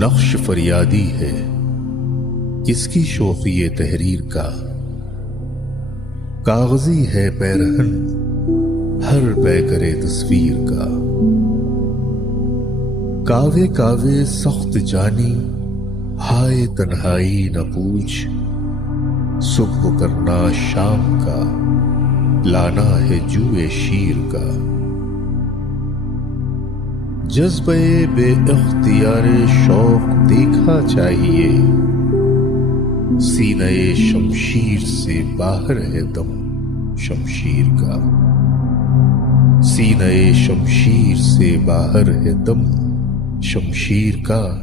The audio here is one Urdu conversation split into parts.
نقش فریادی ہے کس کی شوخی تحریر کا، کاغذی ہے پیرہن ہر پیکرے تصویر کا۔ کاوے کاوے سخت جانی ہائے تنہائی نہ پوچھ، صبح کرنا شام کا لانا ہے جوئے شیر کا۔ جذبہ بے اختیار شوق دیکھا چاہیے، سینہ شمشیر سے باہر ہے دم شمشیر کا۔ سینہ شمشیر سے باہر ہے دم شمشیر کا۔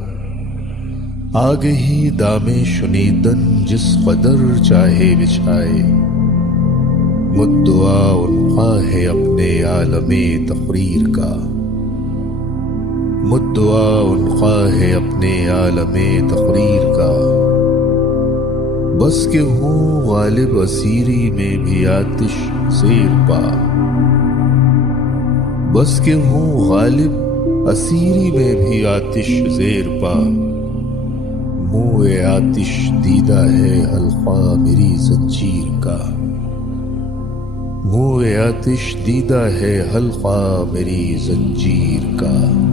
آگے ہی دام شنیدن جس قدر چاہے بچھائے، مدعا عنقا ہے اپنے عالم تقریر کا۔ مدعا عنقا ہے اپنے عالم تقریر کا۔ بس کہ ہوں غالب اسیری میں بھی آتش زیر پا، بس کہ ہوں غالب اسیری میں بھی آتش زیر پا۔ منہ آتش دیدہ ہے حلقہ میری زنجیر کا، منہ آتش دیدہ ہے حلقہ میری زنجیر کا۔